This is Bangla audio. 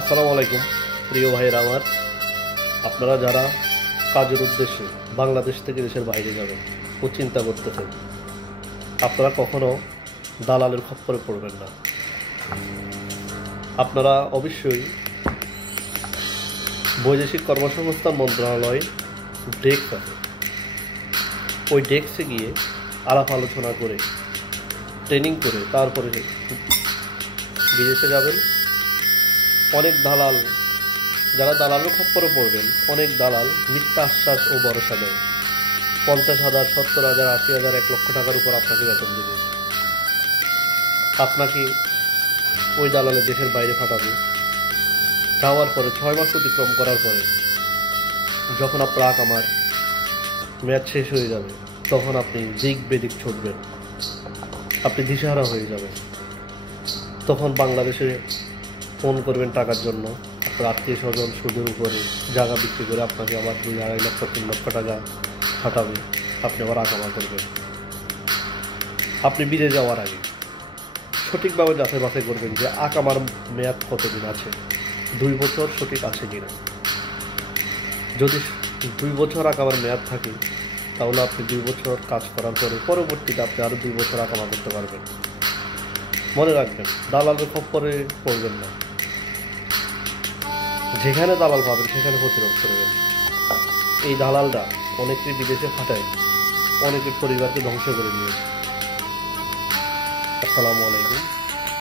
আসসালামু আলাইকুম প্রিয় ভাইয়েরা আমার, আপনারা যারা কাজের উদ্দেশ্যে বাংলাদেশ থেকে দেশের বাইরে যাবেন ও চিন্তা করতেছেন, আপনারা কখনো দালালের খপ্পরে পড়বেন না। আপনারা অবশ্যই বৈদেশিক কর্মসংস্থান মন্ত্রণালয়ে ডেস্ক আছে, ওই ডেস্কে গিয়ে আলাপ আলোচনা করে ট্রেনিং করে তারপরে বিদেশে যাবেন। অনেক দালাল, যারা দালালের খপ্পরে পড়বেন, অনেক দালাল মিথ্যা আশ্বাস ও ভরসা দেয়। 50,000, 70,000, 80,000, 1 লক্ষ টাকার উপর আপনাকে বেতন দেবে। আপনাকে ওই দালালের দেশের বাইরে পাঠাবে। যাওয়ার পরে 6 মাস অতিক্রম করার পরে যখন আপনার আকামার মেয়াদ শেষ হয়ে যাবে, তখন আপনি দিক বেদিক ছুটবেন, আপনি দিশাহারা হয়ে যাবেন। তখন বাংলাদেশে ফোন করবেন টাকার জন্য, আপনার আত্মীয় স্বজন সুদের উপরে জায়গা বিক্রি করে আপনাকে আবার 2-2.5 লক্ষ 3 লক্ষ টাকা খাটাবে। আপনি আবার আকামা করবেন। আপনি বিদেশ যাওয়ার আগে সঠিকভাবে যাচাই বাছাই করবেন যে আকামার মেয়াদ কতদিন আছে, 2 বছর সঠিক আছে কিনা। যদি 2 বছর আকামার মেয়াদ থাকে, তাহলে আপনি 2 বছর কাজ করার পরে পরবর্তীতে আপনি আরও 2 বছর আকামা করতে পারবেন। মনে রাখবেন, দালালের খপ্পরে পড়বেন না। যেখানে দালাল পাবেন সেখানে প্রতিরোধ করবেন। এই দালালরা অনেকে বিদেশে ফাটায়, অনেকের পরিবারকে ধ্বংস করে দিয়েছে। আসসালামু আলাইকুম।